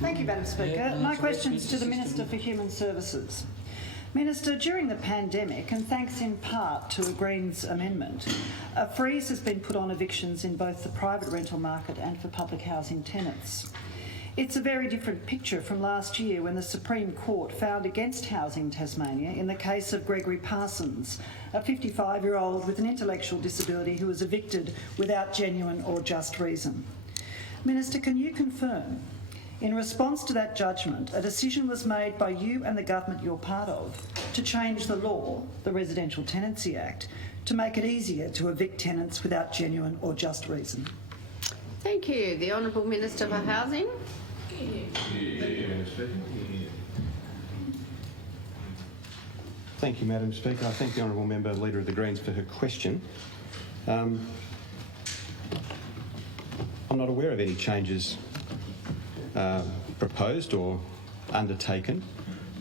Thank you, Madam Speaker. My question is to the Minister for Human Services. Minister, during the pandemic, and thanks in part to a Greens amendment, a freeze has been put on evictions in both the private rental market and for public housing tenants. It's a very different picture from last year when the Supreme Court found against Housing Tasmania in the case of Gregory Parsons, a 55-year-old with an intellectual disability who was evicted without genuine or just reason. Minister, can you confirm, in response to that judgment, a decision was made by you and the government you're part of to change the law, the Residential Tenancy Act, to make it easier to evict tenants without genuine or just reason? Thank you. The Honourable Minister for Housing. Thank you, Madam Speaker. I thank the Honourable Member, Leader of the Greens, for her question. I'm not aware of any changes proposed or undertaken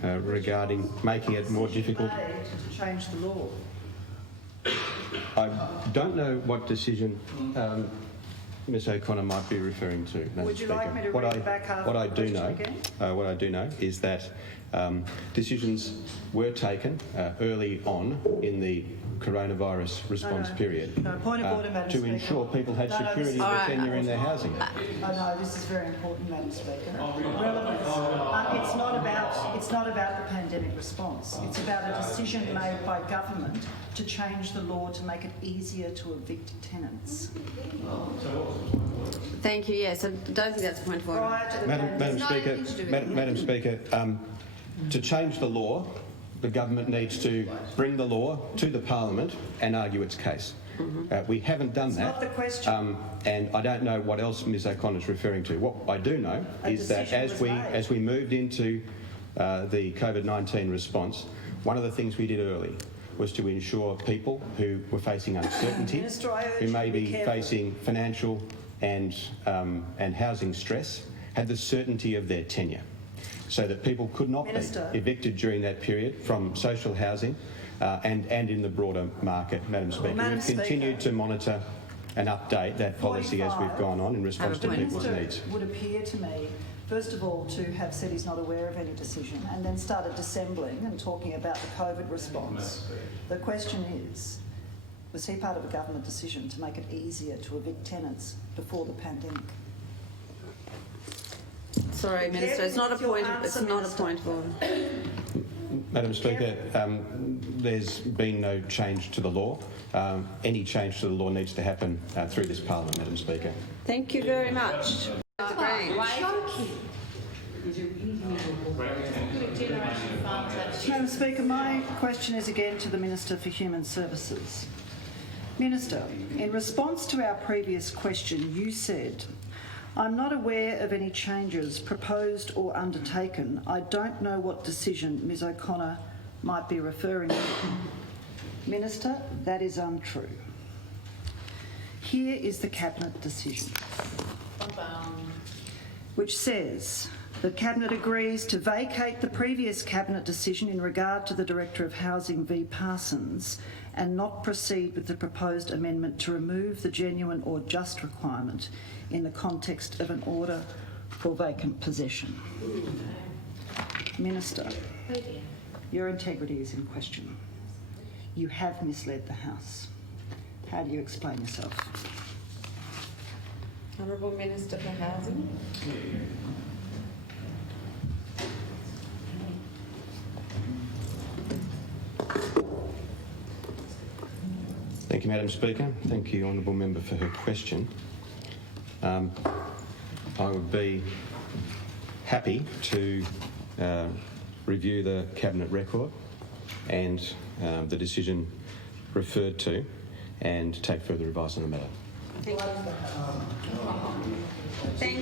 regarding making it more difficult to change the law. I don't know what decision Ms O'Connor might be referring to. Madam Would you Speaker. like me to read back after what I the do question know, again? what I do know is that decisions were taken early on in the coronavirus response period point of order, Madam to Speaker. ensure people had security of their tenure in their housing. Oh no, this is very important, Madam Speaker. Relevance. It's not about the pandemic response. It's about a decision made by government to change the law to make it easier to evict tenants. Thank you. Yes, I don't think that's a point of order. Prior to the Madam Speaker, to change the law, the government needs to bring the law to the Parliament and argue its case. We haven't done that. Not the question. And I don't know what else Ms O'Connor is referring to. What I do know is that as we moved into the COVID-19 response, one of the things we did early was to ensure people who were facing uncertainty, Minister, who may be facing financial and housing stress, had the certainty of their tenure, so that people could not be evicted during that period from social housing and in the broader market, Madam Speaker. We've continued to monitor and update that policy as we've gone on in response to people's needs. Would appear to me, first of all, to have said he's not aware of any decision and then started dissembling and talking about the COVID response. The question is, was he part of a government decision to make it easier to evict tenants before the pandemic? Sorry, Minister, it's not a point. It's not a point of order. Madam Speaker, there's been no change to the law. Any change to the law needs to happen through this Parliament, Madam Speaker. Thank you very much. Madam Speaker, my question is again to the Minister for Human Services. Minister, in response to our previous question, you said, "I'm not aware of any changes proposed or undertaken. I don't know what decision Ms O'Connor might be referring to." Minister, that is untrue. Here is the Cabinet decision, which says the Cabinet agrees to vacate the previous Cabinet decision in regard to the Director of Housing v Parsons and not proceed with the proposed amendment to remove the genuine or just requirement in the context of an order for vacant possession. Minister, your integrity is in question. You have misled the House. How do you explain yourself? Honourable Minister for Housing. Thank you, Madam Speaker. Thank you, Honourable Member, for her question. I would be happy to review the Cabinet record and the decision referred to and take further advice on the matter. Thank you.